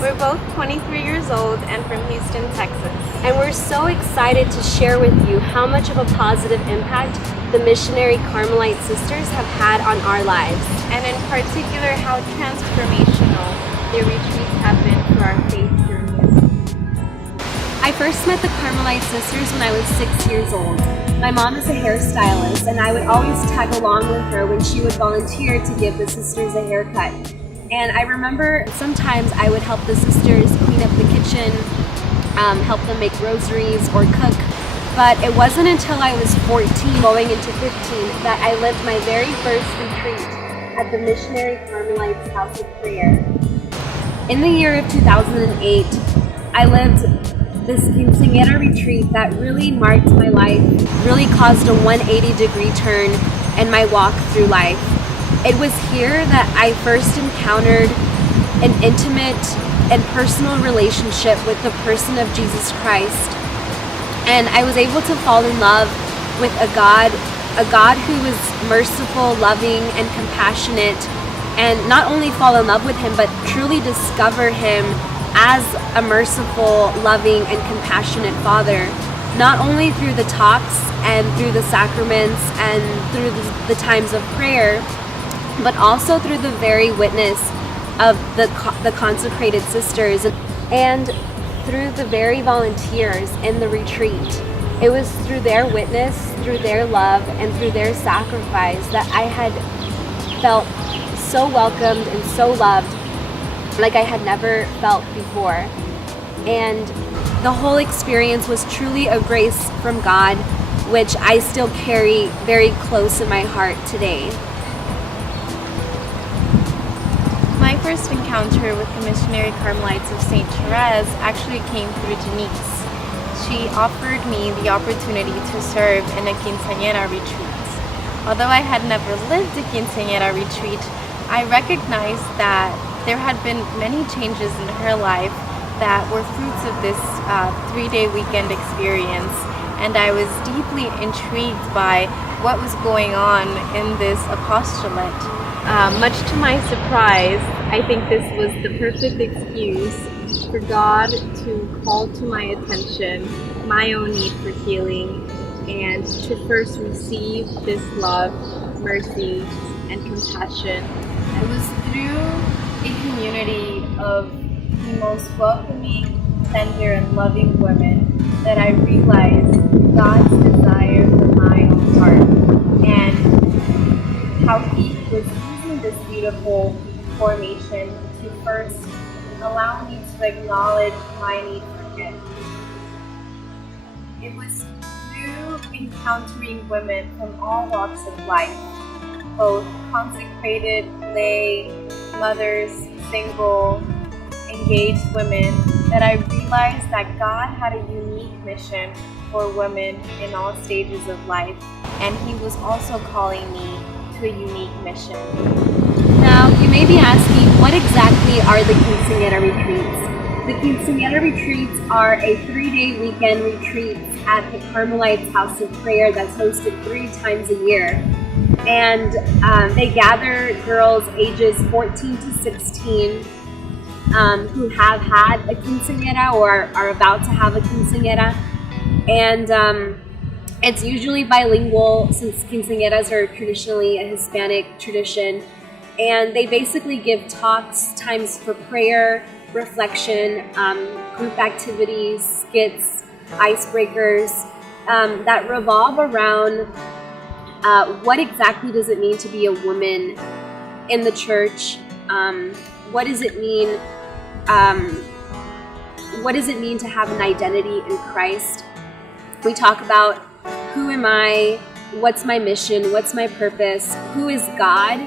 We're both 23 years old and from Houston, Texas. And we're so excited to share with you how much of a positive impact the missionary Carmelite sisters have had on our lives. And in particular, how transformational their retreats have been for our faith journeys. I first met the Carmelite sisters when I was 6 years old. My mom is a hairstylist, and I would always tag along with her when she would volunteer to give the sisters a haircut. And I remember sometimes I would help the sisters clean up the kitchen, help them make rosaries or cook. But it wasn't until I was 14 going into 15 that I lived my very first retreat at the Missionary Carmelites House of Prayer. In the year of 2008, I lived this quinceañera retreat that really marked my life, really caused a 180-degree turn in my walk through life. It was here that I first encountered an intimate and personal relationship with the person of Jesus Christ. And I was able to fall in love with a God who was merciful, loving, and compassionate, and not only fall in love with him, but truly discover him as a merciful, loving, and compassionate Father, not only through the talks and through the sacraments and through the times of prayer, but also through the very witness of the consecrated sisters and through the very volunteers in the retreat. It was through their witness, through their love, and through their sacrifice that I had felt so welcomed and so loved like I had never felt before. And the whole experience was truly a grace from God, which I still carry very close in my heart today. My first encounter with the Missionary Carmelites of St. Therese actually came through Janisse. She offered me the opportunity to serve in a quinceañera retreat. Although I had never lived a quinceañera retreat, I recognized that there had been many changes in her life that were fruits of this 3-day weekend experience, and I was deeply intrigued by what was going on in this apostolate. Much to my surprise, I think this was the perfect excuse for God to call to my attention my own need for healing and to first receive this love, mercy, and compassion. It was through a community of the most welcoming, tender, and loving women that I realized God's desire for my own heart and how He was using this beautiful formation to first allow me to acknowledge my need for Him. It was through encountering women from all walks of life, both consecrated, lay, mothers, single, engaged women, that I realized that God had a unique mission for women in all stages of life, and He was also calling me to a unique mission. Now, you may be asking, what exactly are the quinceañera retreats? The quinceañera retreats are a 3-day weekend retreat at the Carmelites House of Prayer that's hosted 3 times a year. And they gather girls ages 14 to 16 who have had a quinceañera or are about to have a quinceañera. And it's usually bilingual, since quinceañeras are traditionally a Hispanic tradition. And they basically give talks, times for prayer, reflection, group activities, skits, icebreakers that revolve around what exactly does it mean to be a woman in the church? What does it mean? What does it mean to have an identity in Christ? We talk about who am I? What's my mission? What's my purpose? Who is God?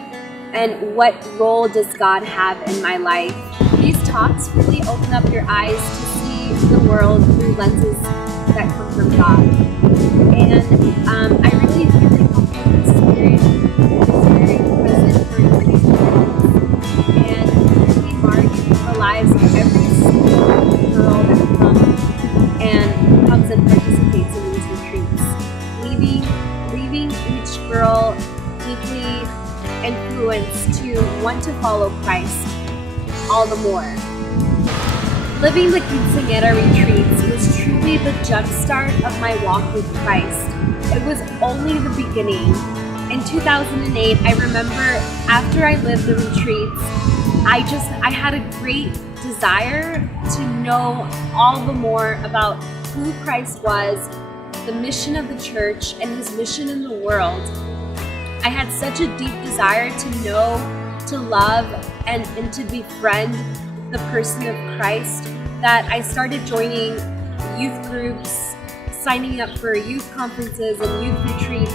And what role does God have in my life? These talks really open up your eyes to see the world through lenses that come from God. And I really feel like the Holy Spirit is very present during these moments and really mark the lives of every single girl that comes and participates in these retreats, leaving each girl deeply influenced to want to follow Christ all the more. Living the quinceañera retreats was truly the jumpstart of my walk with Christ. It was only the beginning. In 2008, I remember after I lived the retreats, I had a great desire to know all the more about who Christ was, the mission of the church, and his mission in the world. I had such a deep desire to know, to love, and to befriend the person of Christ that I started joining youth groups, signing up for youth conferences and youth retreats,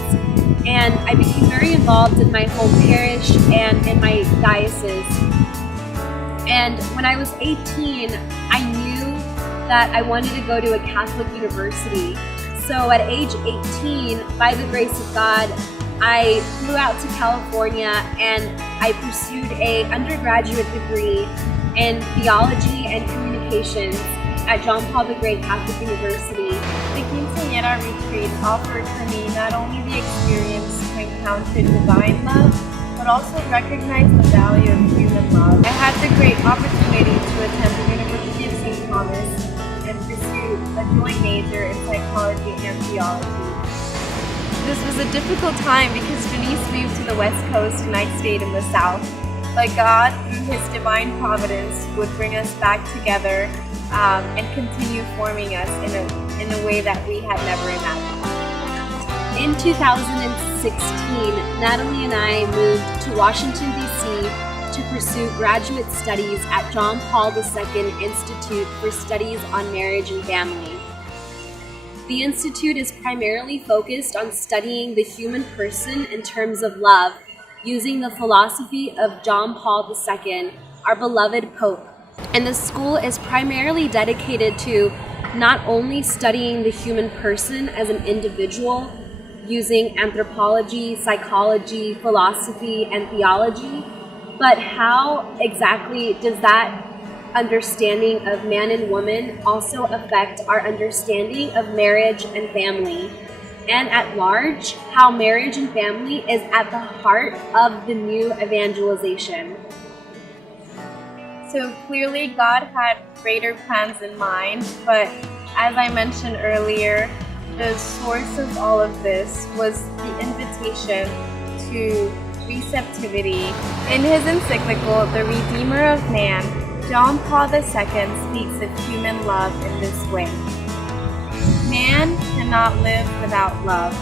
and I became very involved in my home parish and in my diocese. And when I was 18, I knew that I wanted to go to a Catholic university. So at age 18, by the grace of God, I flew out to California and I pursued an undergraduate degree in theology and communications at John Paul the Great Catholic University. The quinceañera retreat offered for me not only the experience to encounter divine love, but also recognize the value of human love. I had the great opportunity to attend the University of St. Thomas and pursue a joint major in psychology and theology. This was a difficult time because Janisse moved to the West Coast and I stayed in the South. But God, through his divine providence, would bring us back together and continue forming us in a way that we had never imagined. In 2016, Natalie and I moved to Washington, D.C. to pursue graduate studies at John Paul II Institute for Studies on Marriage and Family. The Institute is primarily focused on studying the human person in terms of love, using the philosophy of John Paul II, our beloved Pope. And the school is primarily dedicated to not only studying the human person as an individual, using anthropology, psychology, philosophy, and theology, but how exactly does that understanding of man and woman also affect our understanding of marriage and family? And at large, how marriage and family is at the heart of the new evangelization. So clearly God had greater plans in mind, but as I mentioned earlier, the source of all of this was the invitation to receptivity. In his encyclical, The Redeemer of Man, John Paul II speaks of human love in this way. Man cannot live without love.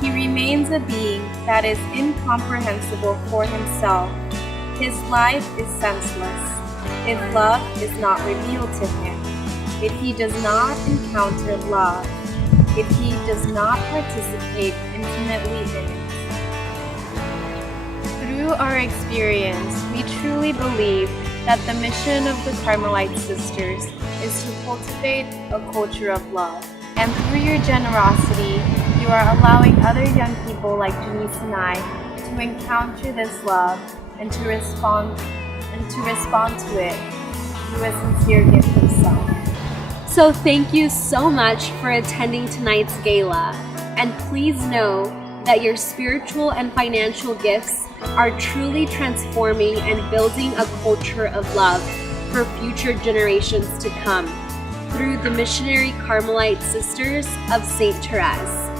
He remains a being that is incomprehensible for himself. His life is senseless if love is not revealed to him, if he does not encounter love, if he does not participate intimately in it. Through our experience, we truly believe that the mission of the Carmelite Sisters is to cultivate a culture of love. And through your generosity, you are allowing other young people like Janisse and I to encounter this love and to respond to it through a sincere gift of self. So thank you so much for attending tonight's gala, and please know that your spiritual and financial gifts are truly transforming and building a culture of love for future generations to come through the missionary Carmelite Sisters of St. Therese.